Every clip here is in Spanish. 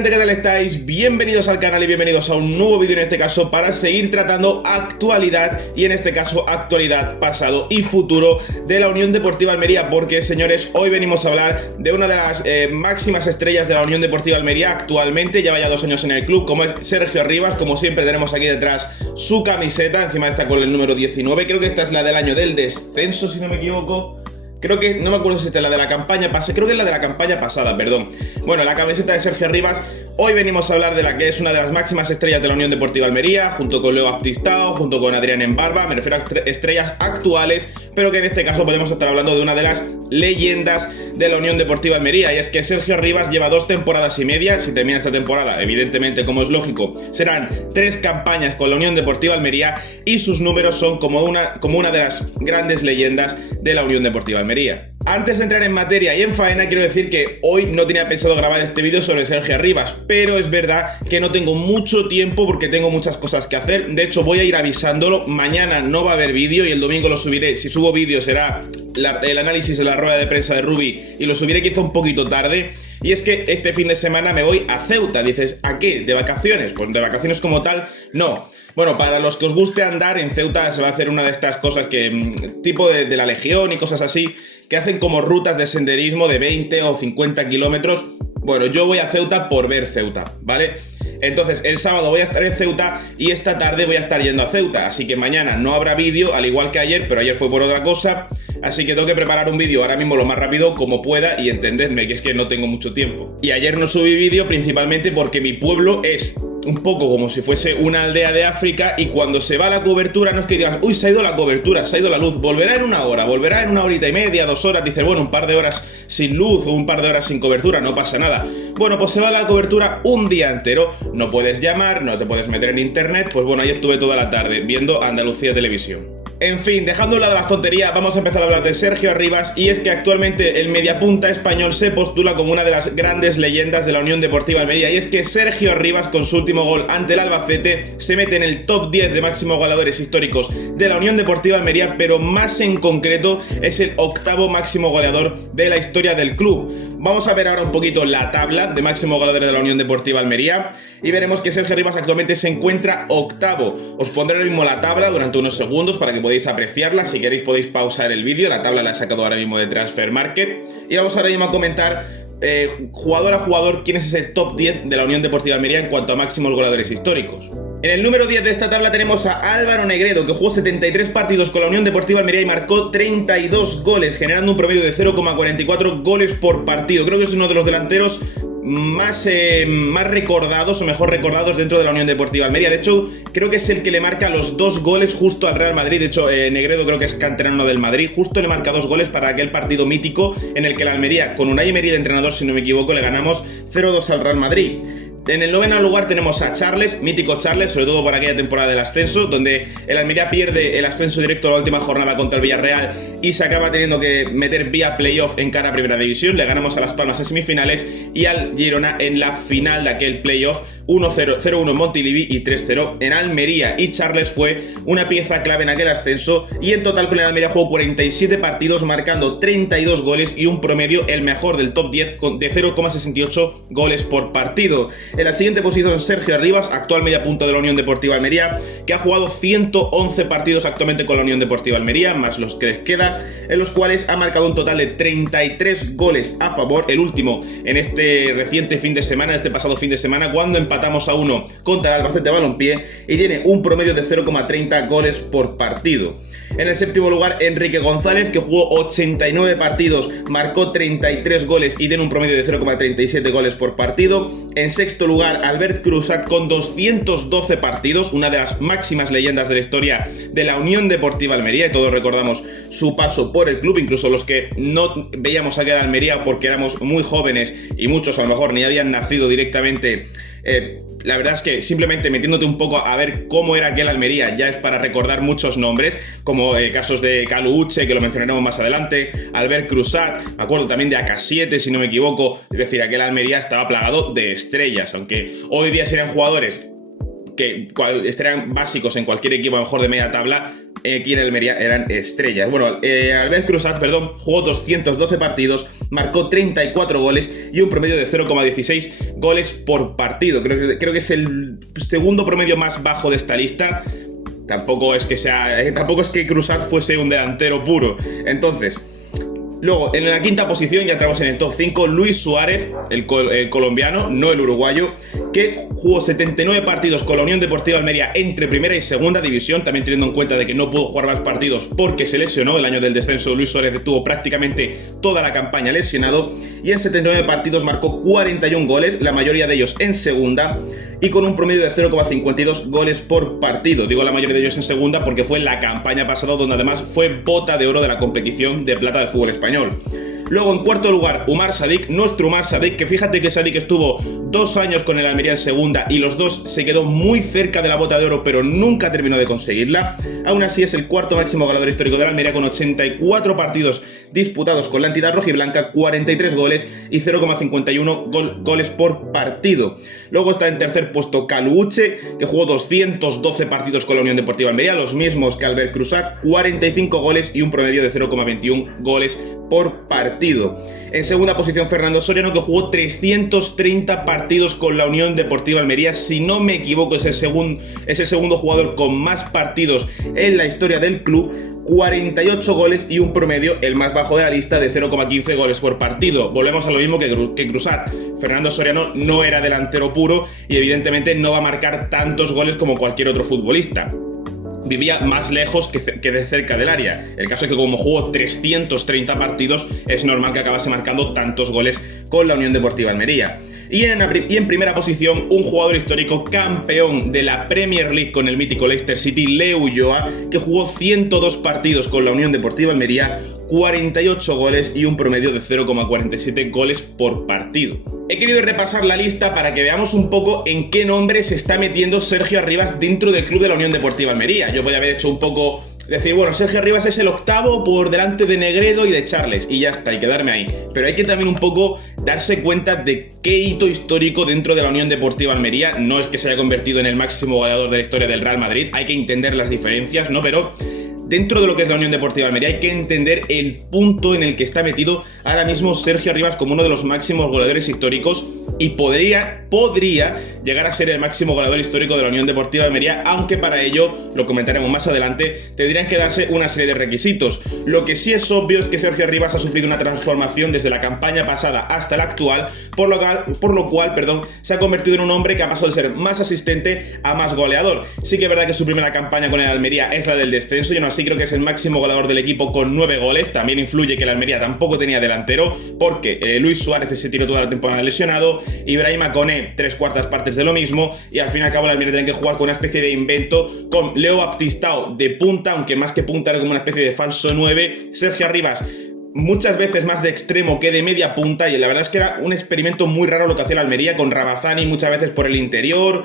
gente, ¿qué tal estáis? Bienvenidos al canal y bienvenidos a un nuevo vídeo, en este caso para seguir tratando actualidad, y en este caso actualidad, pasado y futuro de la Unión Deportiva Almería, porque señores, hoy venimos a hablar de una de las máximas estrellas de la Unión Deportiva Almería actualmente. Lleva ya 2 años en el club, como es Sergio Rivas. Como siempre tenemos aquí detrás su camiseta, encima está con el número 19, creo que esta es la del año del descenso, si no me equivoco. Creo que, no me acuerdo si esta es la de la campaña pasada, creo que es la de la campaña pasada, perdón. Bueno, la camiseta de Sergio Rivas. Hoy venimos a hablar de la que es una de las máximas estrellas de la Unión Deportiva Almería, junto con Leo Baptistao, junto con Adrián Embarba. Me refiero a estrellas actuales, pero que en este caso podemos estar hablando de una de las leyendas de la Unión Deportiva Almería. Y es que Sergio Rivas lleva 2 temporadas y media. Si termina esta temporada, evidentemente, como es lógico, serán 3 campañas con la Unión Deportiva Almería, y sus números son como una de las grandes leyendas de la Unión Deportiva Almería. Antes de entrar en materia y en faena, quiero decir que hoy no tenía pensado grabar este vídeo sobre Sergio Rivas, pero es verdad que no tengo mucho tiempo porque tengo muchas cosas que hacer. De hecho, voy a ir avisándolo. Mañana no va a haber vídeo y el domingo lo subiré. Si subo vídeo será el análisis de la rueda de prensa de Rubi, y lo subiré quizá un poquito tarde. Y es que este fin de semana me voy a Ceuta. Dices, ¿a qué? ¿De vacaciones? Pues de vacaciones como tal, no. Bueno, para los que os guste andar, en Ceuta se va a hacer una de estas cosas que tipo de la Legión y cosas así, que hacen como rutas de senderismo de 20 o 50 kilómetros. Bueno, yo voy a Ceuta por ver Ceuta, ¿vale? Entonces, el sábado voy a estar en Ceuta y esta tarde voy a estar yendo a Ceuta. Así que mañana no habrá vídeo, al igual que ayer, pero ayer fue por otra cosa. Así que tengo que preparar un vídeo ahora mismo lo más rápido como pueda, y entendedme que es que no tengo mucho tiempo. Y ayer no subí vídeo principalmente porque mi pueblo es un poco como si fuese una aldea de África, y cuando se va la cobertura no es que digas, uy, se ha ido la cobertura, se ha ido la luz, volverá en una hora, volverá en una horita y media, 2 horas. Dices, bueno, un par de horas sin luz o un par de horas sin cobertura, no pasa nada. Bueno, pues se va la cobertura un día entero, no puedes llamar, no te puedes meter en internet. Pues bueno, ahí estuve toda la tarde viendo Andalucía Televisión. En fin, dejando a un lado las tonterías, vamos a empezar a hablar de Sergio Rivas. Y es que actualmente el mediapunta español se postula como una de las grandes leyendas de la Unión Deportiva Almería. Y es que Sergio Rivas, con su último gol ante el Albacete, se mete en el top 10 de máximos goleadores históricos de la Unión Deportiva Almería, pero más en concreto es el 8º máximo goleador de la historia del club. Vamos a ver ahora un poquito la tabla de máximos goleadores de la Unión Deportiva Almería y veremos que Sergio Rivas actualmente se encuentra 8º. Os pondré ahora mismo la tabla durante unos segundos para que podáis apreciarla. Si queréis podéis pausar el vídeo. La tabla la he sacado ahora mismo de Transfermarkt. Y vamos ahora mismo a comentar jugador a jugador quién es ese top 10 de la Unión Deportiva Almería en cuanto a máximos goleadores históricos. En el número 10 de esta tabla tenemos a Álvaro Negredo, que jugó 73 partidos con la Unión Deportiva Almería y marcó 32 goles, generando un promedio de 0,44 goles por partido. Creo que es uno de los delanteros más recordados o mejor recordados dentro de la Unión Deportiva Almería. De hecho, creo que es el que le marca los 2 goles justo al Real Madrid. De hecho, Negredo creo que es canterano del Madrid. Justo le marca 2 goles para aquel partido mítico en el que la Almería, con Unai Emery de entrenador, si no me equivoco, le ganamos 0-2 al Real Madrid. En el 9º lugar tenemos a Charles, mítico Charles, sobre todo por aquella temporada del ascenso, donde el Almería pierde el ascenso directo a la última jornada contra el Villarreal y se acaba teniendo que meter vía playoff en cara a Primera División. Le ganamos a Las Palmas en semifinales y al Girona en la final de aquel playoff, 1-0, 0-1 en Montilivi y 3-0 en Almería. Y Charles fue una pieza clave en aquel ascenso, y en total con el Almería jugó 47 partidos, marcando 32 goles y un promedio el mejor del top 10 de 0,68 goles por partido. En la siguiente posición, Sergio Rivas, actual mediapunta de la Unión Deportiva Almería, que ha jugado 111 partidos actualmente con la Unión Deportiva Almería, más los que les queda, en los cuales ha marcado un total de 33 goles a favor, el último en este reciente fin de semana, este pasado fin de semana, cuando empatamos a 1 contra el Albacete Balompié, y tiene un promedio de 0,30 goles por partido. En el 7º lugar, Enrique González, que jugó 89 partidos, marcó 33 goles y tiene un promedio de 0,37 goles por partido. En 6º lugar, Albert Crusat, con 212 partidos, una de las máximas leyendas de la historia de la Unión Deportiva Almería, y todos recordamos su paso por el club, incluso los que no veíamos aquel Almería porque éramos muy jóvenes y muchos a lo mejor ni habían nacido directamente. La verdad es que simplemente metiéndote un poco a ver cómo era aquel Almería ya es para recordar muchos nombres, como casos de Calu Uche, que lo mencionaremos más adelante, Albert Crusat, me acuerdo también de AK7, si no me equivoco. Es decir, aquel Almería estaba plagado de estrellas, aunque hoy día serían jugadores que estarían básicos en cualquier equipo a lo mejor de media tabla, aquí en el Almería eran estrellas. Bueno, Albert Crusat, jugó 212 partidos, marcó 34 goles y un promedio de 0,16 goles por partido. Creo que es el segundo promedio más bajo de esta lista. Tampoco es que Crusat fuese un delantero puro. Entonces, luego, en la quinta posición, ya entramos en el top 5, Luis Suárez, el colombiano, no el uruguayo, que jugó 79 partidos con la Unión Deportiva Almería entre primera y segunda división, también teniendo en cuenta de que no pudo jugar más partidos porque se lesionó. El año del descenso, Luis Suárez estuvo prácticamente toda la campaña lesionado, y en 79 partidos marcó 41 goles, la mayoría de ellos en segunda, y con un promedio de 0,52 goles por partido. Digo la mayoría de ellos en segunda porque fue la campaña pasada donde además fue bota de oro de la competición de plata del fútbol español. Luego, en cuarto lugar, Umar Sadik, nuestro Umar Sadik, que fíjate que Sadik estuvo 2 años con el Almería en segunda y los dos se quedó muy cerca de la bota de oro, pero nunca terminó de conseguirla. Aún así es el cuarto máximo goleador histórico de la Almería, con 84 partidos disputados con la entidad rojiblanca, 43 goles y 0,51 goles por partido. Luego está en tercer puesto Kalu Uche, que jugó 212 partidos con la Unión Deportiva Almería, los mismos que Albert Crusat, 45 goles y un promedio de 0,21 goles por partido. En segunda posición, Fernando Soriano, que jugó 330 partidos con la Unión Deportiva Almería. Si no me equivoco, es el segundo jugador con más partidos en la historia del club. 48 goles y un promedio, el más bajo de la lista, de 0,15 goles por partido. Volvemos a lo mismo que Crusat. Fernando Soriano no era delantero puro y evidentemente no va a marcar tantos goles como cualquier otro futbolista. Vivía más lejos que de cerca del área. El caso es que como jugó 330 partidos, es normal que acabase marcando tantos goles con la Unión Deportiva Almería. Y en primera posición, un jugador histórico campeón de la Premier League con el mítico Leicester City, Leo Ulloa, que jugó 102 partidos con la Unión Deportiva Almería, 48 goles y un promedio de 0,47 goles por partido. He querido repasar la lista para que veamos un poco en qué nombre se está metiendo Sergio Arribas dentro del club de la Unión Deportiva Almería. Yo podría haber hecho un poco... decir, bueno, Sergio Arribas es el octavo por delante de Negredo y de Charles, y ya está, y quedarme ahí. Pero hay que también un poco darse cuenta de qué hito histórico dentro de la Unión Deportiva Almería. No es que se haya convertido en el máximo goleador de la historia del Real Madrid, hay que entender las diferencias, ¿no? Pero dentro de lo que es la Unión Deportiva Almería hay que entender el punto en el que está metido ahora mismo Sergio Arribas como uno de los máximos goleadores históricos, y podría llegar a ser el máximo goleador histórico de la Unión Deportiva Almería, aunque para ello, lo comentaremos más adelante, tendrían que darse una serie de requisitos. Lo que sí es obvio es que Sergio Arribas ha sufrido una transformación desde la campaña pasada hasta la actual, por lo cual, se ha convertido en un hombre que ha pasado de ser más asistente a más goleador. Sí que es verdad que su primera campaña con el Almería es la del descenso, y aún así creo que es el máximo goleador del equipo con 9 goles. También influye que el Almería tampoco tenía delantero, porque Luis Suárez se tiró toda la temporada lesionado, Ibrahima Koné 3/4 partes de lo mismo, y al fin y al cabo el Almería tiene que jugar con una especie de invento con Leo Baptistao de punta, aunque más que punta era como una especie de falso 9, Sergio Arribas muchas veces más de extremo que de media punta, y la verdad es que era un experimento muy raro lo que hacía el Almería, con Ramazani muchas veces por el interior.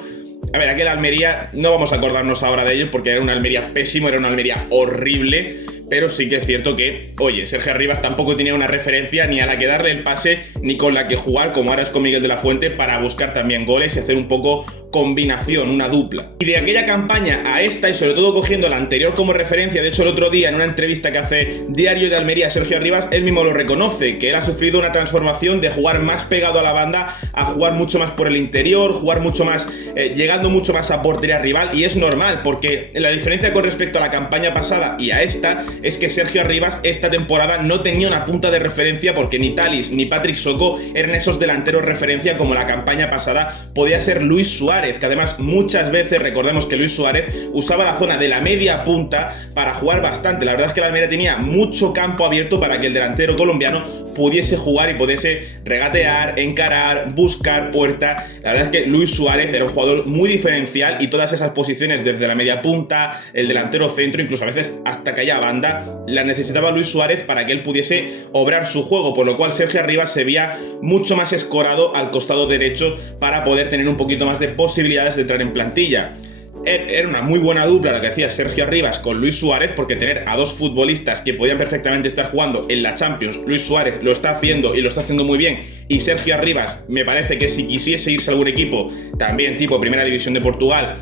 A ver, aquel Almería, no vamos a acordarnos ahora de ello porque era un Almería pésimo, era un Almería horrible, pero sí que es cierto que, oye, Sergio Arribas tampoco tenía una referencia ni a la que darle el pase, ni con la que jugar, como ahora es con Miguel de la Fuente, para buscar también goles y hacer un poco combinación, una dupla. Y de aquella campaña a esta, y sobre todo cogiendo la anterior como referencia, de hecho el otro día en una entrevista que hace Diario de Almería Sergio Arribas, él mismo lo reconoce, que él ha sufrido una transformación de jugar más pegado a la banda a jugar mucho más por el interior, jugar mucho más, llegando mucho más a portería rival, y es normal, porque la diferencia con respecto a la campaña pasada y a esta es que Sergio Arribas esta temporada no tenía una punta de referencia, porque ni Talis ni Patrick Soko eran esos delanteros referencia como la campaña pasada podía ser Luis Suárez, que además muchas veces, recordemos que Luis Suárez usaba la zona de la media punta para jugar bastante. La verdad es que la Almería tenía mucho campo abierto para que el delantero colombiano pudiese jugar y pudiese regatear, encarar, buscar puerta. La verdad es que Luis Suárez era un jugador muy diferencial, y todas esas posiciones desde la media punta, el delantero centro, incluso a veces hasta que haya banda, la necesitaba Luis Suárez para que él pudiese obrar su juego, por lo cual Sergio Arribas se veía mucho más escorado al costado derecho para poder tener un poquito más de posibilidades de entrar en plantilla. Era una muy buena dupla la que hacía Sergio Arribas con Luis Suárez, porque tener a dos futbolistas que podían perfectamente estar jugando en la Champions, Luis Suárez lo está haciendo y lo está haciendo muy bien, y Sergio Arribas me parece que si quisiese irse a algún equipo, también tipo Primera División de Portugal,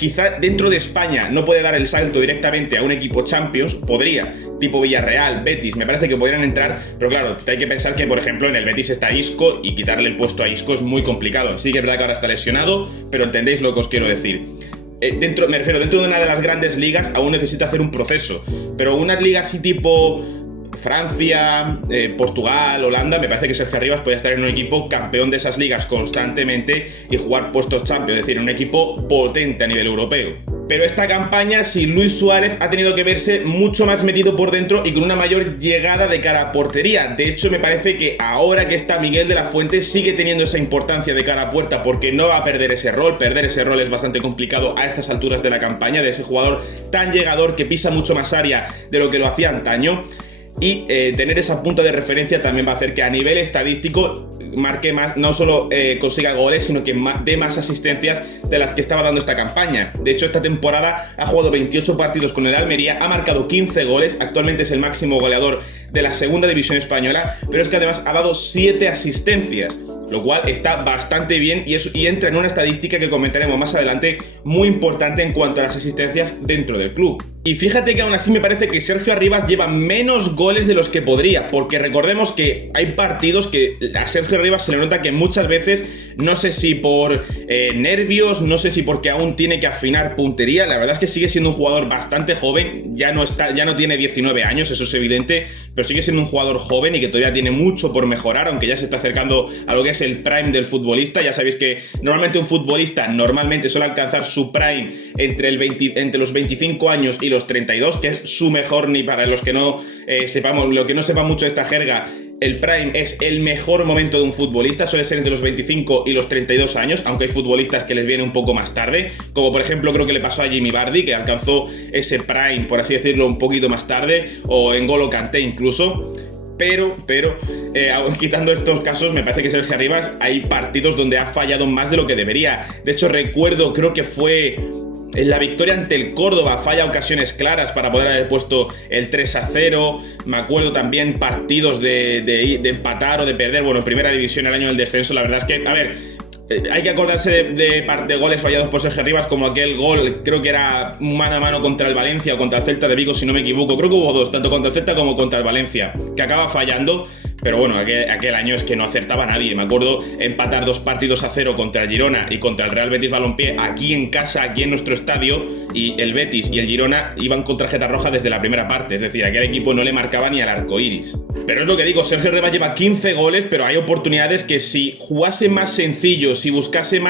Quizá dentro de España no puede dar el salto directamente a un equipo Champions, podría, tipo Villarreal, Betis, me parece que podrían entrar, pero claro, hay que pensar que, por ejemplo, en el Betis está Isco y quitarle el puesto a Isco es muy complicado. Sí que es verdad que ahora está lesionado, pero entendéis lo que os quiero decir. Dentro de una de las grandes ligas aún necesita hacer un proceso, pero una liga así tipo Francia, Portugal, Holanda, me parece que Sergio Arribas podría estar en un equipo campeón de esas ligas constantemente y jugar puestos Champions, es decir, en un equipo potente a nivel europeo. Pero esta campaña, sin Luis Suárez, ha tenido que verse mucho más metido por dentro y con una mayor llegada de cara a portería. De hecho, me parece que ahora que está Miguel de la Fuente sigue teniendo esa importancia de cara a puerta, porque no va a perder ese rol. Perder ese rol es bastante complicado a estas alturas de la campaña, de ese jugador tan llegador que pisa mucho más área de lo que lo hacía antaño. Y tener esa punta de referencia también va a hacer que a nivel estadístico marque más, no solo consiga goles, sino que dé más asistencias de las que estaba dando esta campaña. De hecho, esta temporada ha jugado 28 partidos con el Almería, ha marcado 15 goles, actualmente es el máximo goleador de la segunda división española, pero es que además ha dado 7 asistencias, lo cual está bastante bien y entra en una estadística que comentaremos más adelante, muy importante en cuanto a las asistencias dentro del club. Y fíjate que aún así me parece que Sergio Arribas lleva menos goles de los que podría, porque recordemos que hay partidos que a Sergio Arribas se le nota que muchas veces, no sé si por nervios, no sé si porque aún tiene que afinar puntería, la verdad es que sigue siendo un jugador bastante joven, ya no tiene 19 años, eso es evidente, pero sigue siendo un jugador joven y que todavía tiene mucho por mejorar, aunque ya se está acercando a lo que es el prime del futbolista. Ya sabéis que normalmente un futbolista suele alcanzar su prime entre los 25 años y los 32, que es su mejor, ni para los que no sepan mucho de esta jerga, el prime es el mejor momento de un futbolista, suele ser entre los 25 y los 32 años, aunque hay futbolistas que les viene un poco más tarde, como por ejemplo creo que le pasó a Jamie Vardy, que alcanzó ese prime, por así decirlo, un poquito más tarde, o N'Golo Kanté incluso. Pero quitando estos casos, me parece que Sergio Arribas hay partidos donde ha fallado más de lo que debería. De hecho, recuerdo, creo que fue en la victoria ante el Córdoba, falla ocasiones claras para poder haber puesto el 3-0. Me acuerdo también partidos de empatar o de perder. Bueno, en primera división el año del descenso, la verdad es que, a ver, hay que acordarse de goles fallados por Sergio Arribas, como aquel gol, creo que era mano a mano contra el Valencia o contra el Celta de Vigo, si no me equivoco. Creo que hubo dos, tanto contra el Celta como contra el Valencia, que acaba fallando. Pero bueno, aquel año es que no acertaba nadie. Me acuerdo empatar 2 partidos a 0 contra el Girona y contra el Real Betis Balompié aquí en casa, aquí en nuestro estadio, y el Betis y el Girona iban con tarjeta roja desde la primera parte. Es decir, aquel equipo no le marcaba ni al arco iris. Pero es lo que digo, Sergio Arribas lleva 15 goles, pero hay oportunidades que si jugase más sencillo, si buscase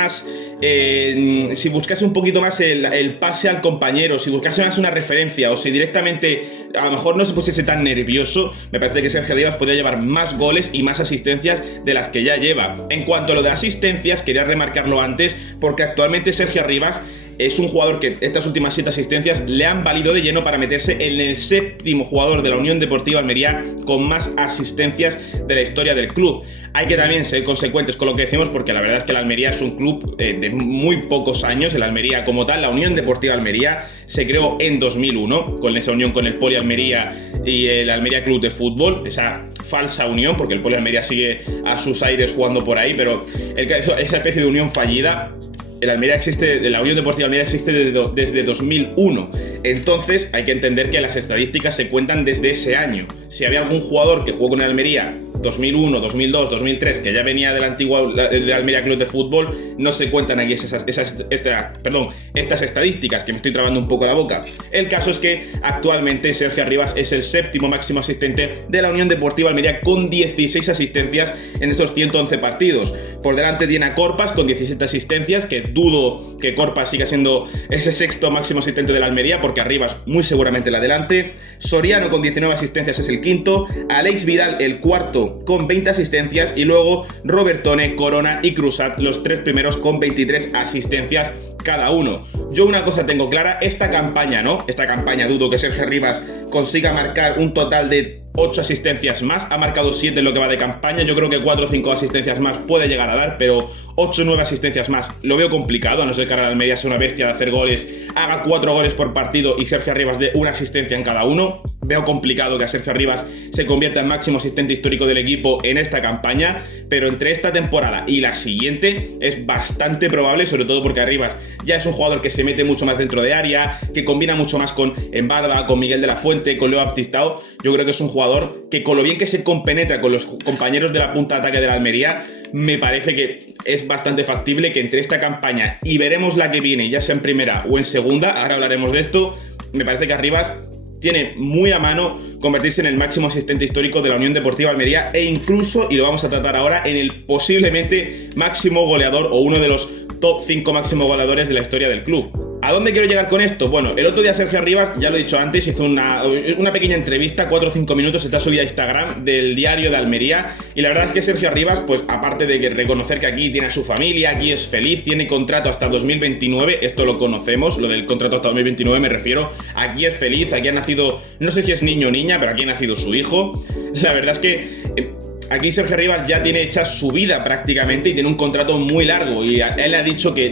un poquito más el pase al compañero, si buscase más una referencia, o si directamente a lo mejor no se pusiese tan nervioso, me parece que Sergio Arribas podría llevar más goles y más asistencias de las que ya lleva. En cuanto a lo de asistencias, quería remarcarlo antes, porque actualmente Sergio Arribas es un jugador que estas últimas 7 asistencias le han valido de lleno para meterse en el 7º jugador de la Unión Deportiva Almería con más asistencias de la historia del club. Hay que también ser consecuentes con lo que decimos, porque la verdad es que la Almería es un club de muy pocos años. El Almería como tal, la Unión Deportiva Almería, se creó en 2001, con esa unión con el Poli Almería y el Almería Club de Fútbol, esa falsa unión, porque el Poli Almería sigue a sus aires jugando por ahí, pero esa especie de unión fallida. La Unión Deportiva Almería existe desde 2001. Entonces hay que entender que las estadísticas se cuentan desde ese año. Si había algún jugador que jugó con el Almería 2001, 2002, 2003, que ya venía del antiguo del Almería Club de Fútbol, no se cuentan aquí estas estadísticas, que me estoy trabando un poco la boca. El caso es que actualmente Sergio Arribas es el 7º máximo asistente de la Unión Deportiva Almería, con 16 asistencias en estos 111 partidos. Por delante tiene a Corpas con 17 asistencias, que dudo que Corpas siga siendo ese 6º máximo asistente de la Almería, porque Arribas muy seguramente la adelante. Soriano con 19 asistencias es el 5º, Alex Vidal el 4º con 20 asistencias, y luego Robertone, Corona y Cruzat, los 3 primeros con 23 asistencias cada uno. Yo una cosa tengo clara, esta campaña dudo que Sergio Arribas consiga marcar un total de 8 asistencias más. Ha marcado 7 en lo que va de campaña. Yo creo que 4 o 5 asistencias más puede llegar a dar, pero 8 o 9 asistencias más lo veo complicado, a no ser que ahora la Almería sea una bestia de hacer goles, haga 4 goles por partido y Sergio Arribas dé una asistencia en cada uno. Veo complicado que a Sergio Arribas se convierta en máximo asistente histórico del equipo en esta campaña, pero entre esta temporada y la siguiente es bastante probable, sobre todo porque Arribas ya es un jugador que se mete mucho más dentro de área, que combina mucho más con Embarba, con Miguel de la Fuente, con Leo Baptistao. Yo creo que es un jugador que, con lo bien que se compenetra con los compañeros de la punta de ataque de la Almería, me parece que es bastante factible que entre esta campaña y veremos la que viene, ya sea en primera o en segunda, ahora hablaremos de esto, me parece que Arribas tiene muy a mano convertirse en el máximo asistente histórico de la Unión Deportiva Almería e incluso, y lo vamos a tratar ahora, en el posiblemente máximo goleador o uno de los top 5 máximos goleadores de la historia del club. ¿A dónde quiero llegar con esto? Bueno, el otro día Sergio Arribas, ya lo he dicho antes, hizo una pequeña entrevista, 4 o 5 minutos, está subida a Instagram del Diario de Almería, y la verdad es que Sergio Arribas, pues aparte de reconocer que aquí tiene a su familia, aquí es feliz, tiene contrato hasta 2029, esto lo conocemos, lo del contrato hasta 2029 me refiero, aquí es feliz, aquí ha nacido, no sé si es niño o niña, pero aquí ha nacido su hijo. La verdad es que aquí Sergio Arribas ya tiene hecha su vida prácticamente y tiene un contrato muy largo, y él ha dicho que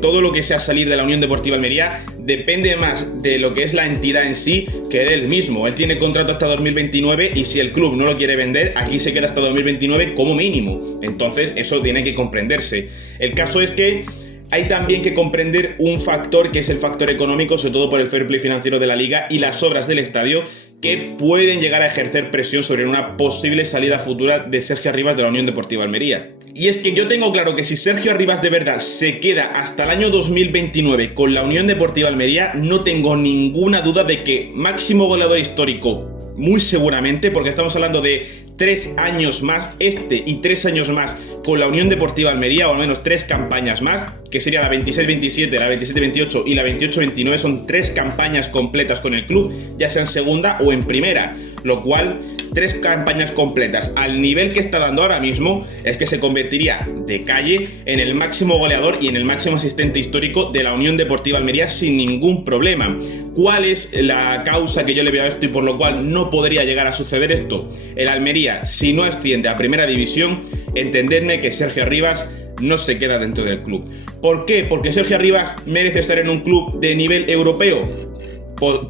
todo lo que sea salir de la Unión Deportiva Almería depende más de lo que es la entidad en sí que de él mismo. Él tiene contrato hasta 2029 y si el club no lo quiere vender, aquí se queda hasta 2029 como mínimo. Entonces eso tiene que comprenderse. El caso es que hay también que comprender un factor que es el factor económico, sobre todo por el fair play financiero de la liga y las obras del estadio, que pueden llegar a ejercer presión sobre una posible salida futura de Sergio Arribas de la Unión Deportiva Almería. Y es que yo tengo claro que si Sergio Arribas de verdad se queda hasta el año 2029 con la Unión Deportiva Almería, no tengo ninguna duda de que máximo goleador histórico, muy seguramente, porque estamos hablando de 3 años más, y 3 años más con la Unión Deportiva Almería, o al menos 3 campañas más, que sería la 26-27, la 27-28 y la 28-29, son 3 campañas completas con el club, ya sea en segunda o en primera, lo cual 3 campañas completas al nivel que está dando ahora mismo es que se convertiría de calle en el máximo goleador y en el máximo asistente histórico de la Unión Deportiva Almería sin ningún problema. ¿Cuál es la causa que yo le veo a esto y por lo cual no podría llegar a suceder esto? El Almería, si no asciende a primera división, entendedme que Sergio Arribas no se queda dentro del club. ¿Por qué? Porque Sergio Arribas merece estar en un club de nivel europeo.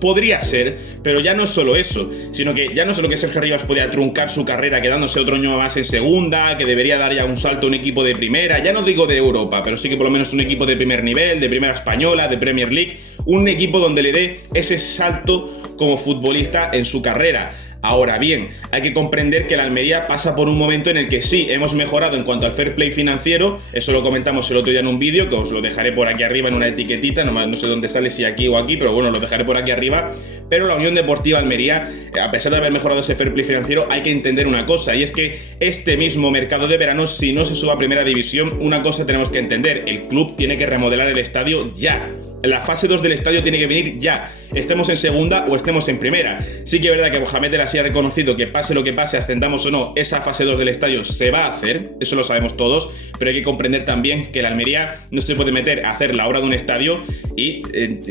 Podría ser, pero ya no es solo eso, sino que ya no solo que Sergio Arribas podría truncar su carrera quedándose otro año más en segunda, que debería dar ya un salto a un equipo de primera, ya no digo de Europa, pero sí que por lo menos un equipo de primer nivel, de primera española, de Premier League, un equipo donde le dé ese salto como futbolista en su carrera. Ahora bien, hay que comprender que la Almería pasa por un momento en el que sí, hemos mejorado en cuanto al fair play financiero, eso lo comentamos el otro día en un vídeo, que os lo dejaré por aquí arriba en una etiquetita, no sé dónde sale, si aquí o aquí, pero bueno, lo dejaré por aquí arriba. Pero la Unión Deportiva Almería, a pesar de haber mejorado ese fair play financiero, hay que entender una cosa, y es que este mismo mercado de verano, si no se sube a primera división, una cosa tenemos que entender, el club tiene que remodelar el estadio ya. La fase 2 del estadio tiene que venir ya, estemos en segunda o estemos en primera. Sí que es verdad que Mohamed El Así ha reconocido que pase lo que pase, ascendamos o no, esa fase 2 del estadio se va a hacer, eso lo sabemos todos, pero hay que comprender también que la Almería no se puede meter a hacer la obra de un estadio y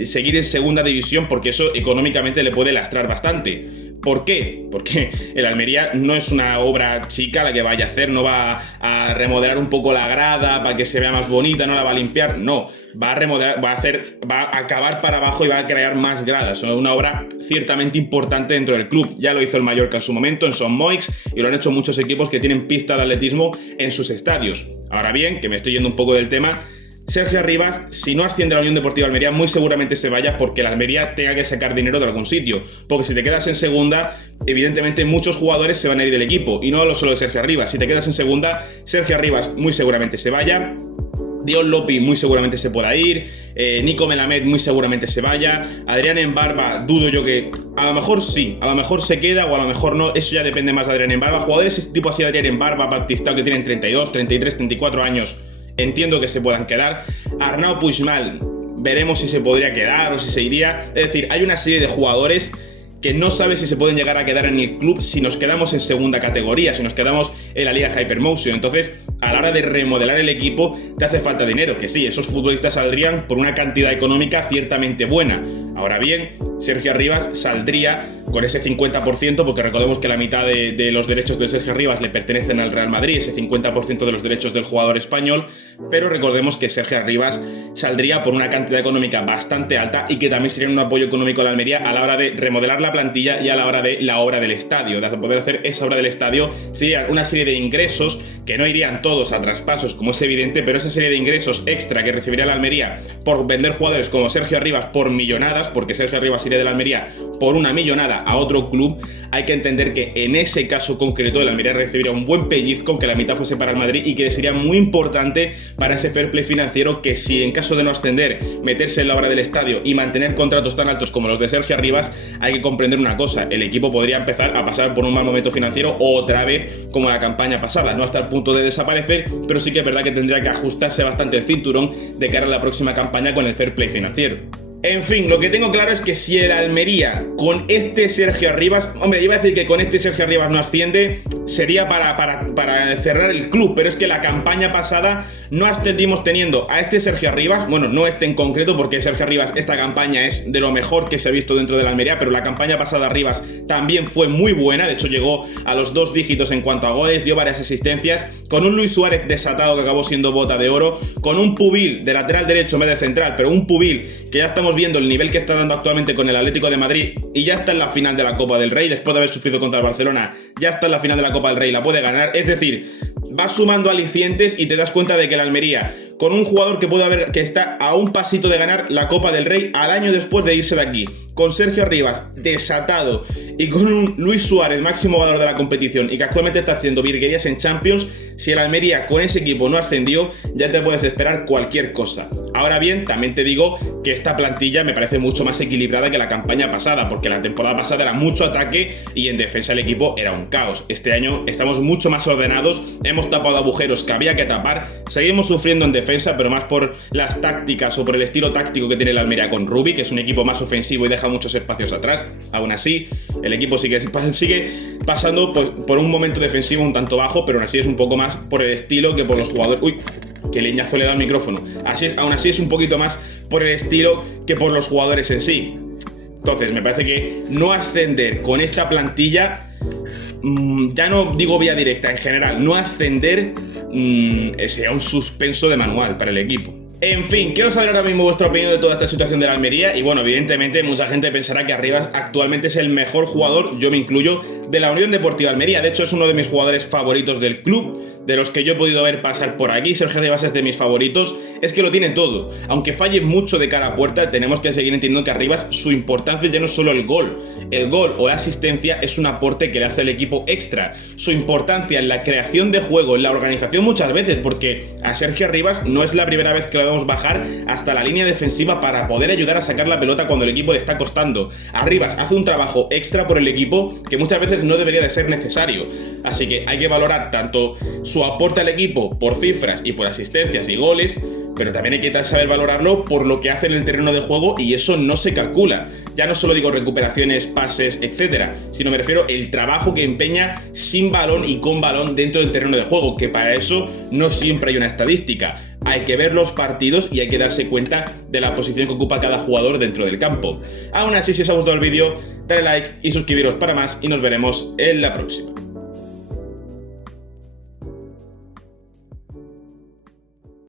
seguir en segunda división, porque eso económicamente le puede lastrar bastante. ¿Por qué? Porque el Almería no es una obra chica la que vaya a hacer, no va a remodelar un poco la grada para que se vea más bonita, no la va a limpiar, no. Va a remodelar, va a acabar para abajo y va a crear más gradas. Es una obra ciertamente importante dentro del club. Ya lo hizo el Mallorca en su momento, en Son Moix, y lo han hecho muchos equipos que tienen pista de atletismo en sus estadios. Ahora bien, que me estoy yendo un poco del tema, Sergio Arribas, si no asciende a la Unión Deportiva Almería, muy seguramente se vaya porque la Almería tenga que sacar dinero de algún sitio. Porque si te quedas en segunda, evidentemente muchos jugadores se van a ir del equipo. Y no solo de Sergio Arribas. Si te quedas en segunda, Sergio Arribas muy seguramente se vaya. Dion Lopi muy seguramente se pueda ir, Nico Melamed muy seguramente se vaya, Adrián Embarba dudo yo que, a lo mejor sí, a lo mejor se queda o a lo mejor no, eso ya depende más de Adrián Embarba. Jugadores tipo así, Adrián Embarba, Baptistao, que tienen 32, 33, 34 años, entiendo que se puedan quedar. Arnau Puigmal, veremos si se podría quedar o si se iría, es decir, hay una serie de jugadores que no sabe si se pueden llegar a quedar en el club si nos quedamos en segunda categoría, si nos quedamos en la Liga Hypermotion. Entonces, a la hora de remodelar el equipo, te hace falta dinero, que sí, esos futbolistas saldrían por una cantidad económica ciertamente buena. Ahora bien, Sergio Arribas saldría con ese 50%, porque recordemos que la mitad de los derechos de Sergio Arribas le pertenecen al Real Madrid, ese 50% de los derechos del jugador español, pero recordemos que Sergio Arribas saldría por una cantidad económica bastante alta y que también sería un apoyo económico a la Almería a la hora de remodelar la plantilla y a la hora de la obra del estadio. De poder hacer esa obra del estadio sería una serie de ingresos que no irían todos a traspasos, como es evidente, pero esa serie de ingresos extra que recibiría la Almería por vender jugadores como Sergio Arribas por millonadas, porque Sergio Arribas iría de la Almería por una millonada a otro club, hay que entender que en ese caso concreto el Almería recibiría un buen pellizco, aunque la mitad fuese para el Madrid, y que sería muy importante para ese fair play financiero, que si en caso de no ascender, meterse en la obra del estadio y mantener contratos tan altos como los de Sergio Arribas, hay que comprender una cosa: el equipo podría empezar a pasar por un mal momento financiero otra vez como la campaña pasada, no hasta el punto de desaparecer, pero sí que es verdad que tendría que ajustarse bastante el cinturón de cara a la próxima campaña con el fair play financiero. En fin, lo que tengo claro es que si el Almería con este Sergio Arribas, hombre, iba a decir que con este Sergio Arribas no asciende, sería para cerrar el club, pero es que la campaña pasada no ascendimos teniendo a este Sergio Arribas, bueno, no este en concreto, porque Sergio Arribas esta campaña es de lo mejor que se ha visto dentro de la Almería, pero la campaña pasada Arribas también fue muy buena, de hecho llegó a los 2 dígitos en cuanto a goles, dio varias asistencias, con un Luis Suárez desatado que acabó siendo bota de oro, con un Pubil de lateral derecho en vez de central, pero un Pubil que ya estamos viendo el nivel que está dando actualmente con el Atlético de Madrid y ya está en la final de la Copa del Rey, después de haber sufrido contra el Barcelona, ya está en la final de la Copa del Rey, la puede ganar, es decir, vas sumando alicientes y te das cuenta de que el Almería, con un jugador que está a un pasito de ganar la Copa del Rey al año después de irse de aquí, con Sergio Arribas desatado y con un Luis Suárez máximo jugador de la competición y que actualmente está haciendo virguerías en Champions, si el Almería con ese equipo no ascendió, ya te puedes esperar cualquier cosa. Ahora bien, también te digo que esta plantilla me parece mucho más equilibrada que la campaña pasada, porque la temporada pasada era mucho ataque y en defensa el equipo era un caos. Este año estamos mucho más ordenados, hemos tapado agujeros que había que tapar, seguimos sufriendo en defensa, pero más por las tácticas o por el estilo táctico que tiene el Almería con Rubi, que es un equipo más ofensivo y deja muchos espacios atrás. Aún así, el equipo sigue pasando por un momento defensivo un tanto bajo, pero aún así es un poco más por el estilo que por los jugadores. Uy, qué leñazo le da al micrófono. Aún así es un poquito más por el estilo que por los jugadores en sí. Entonces, me parece que no ascender con esta plantilla, ya no digo vía directa, en general, no ascender sería un suspenso de manual para el equipo. En fin, quiero saber ahora mismo vuestra opinión de toda esta situación de la Almería y bueno, evidentemente mucha gente pensará que Arribas actualmente es el mejor jugador, yo me incluyo, de la Unión Deportiva Almería. De hecho es uno de mis jugadores favoritos del club, de los que yo he podido ver pasar por aquí. Sergio Arribas es de mis favoritos, es que lo tiene todo. Aunque falle mucho de cara a puerta, tenemos que seguir entendiendo que Arribas, su importancia ya no es solo el gol o la asistencia es un aporte que le hace al equipo extra. Su importancia en la creación de juego, en la organización muchas veces, porque a Sergio Arribas no es la primera vez que lo vemos bajar hasta la línea defensiva para poder ayudar a sacar la pelota cuando el equipo le está costando. Arribas hace un trabajo extra por el equipo que muchas veces no debería de ser necesario. Así que hay que valorar tanto su aporte al equipo por cifras y por asistencias y goles, pero también hay que saber valorarlo por lo que hace en el terreno de juego y eso no se calcula. Ya no solo digo recuperaciones, pases, etcétera, sino me refiero el trabajo que empeña sin balón y con balón dentro del terreno de juego, que para eso no siempre hay una estadística. Hay que ver los partidos y hay que darse cuenta de la posición que ocupa cada jugador dentro del campo. Aún así, si os ha gustado el vídeo, dale like y suscribiros para más y nos veremos en la próxima.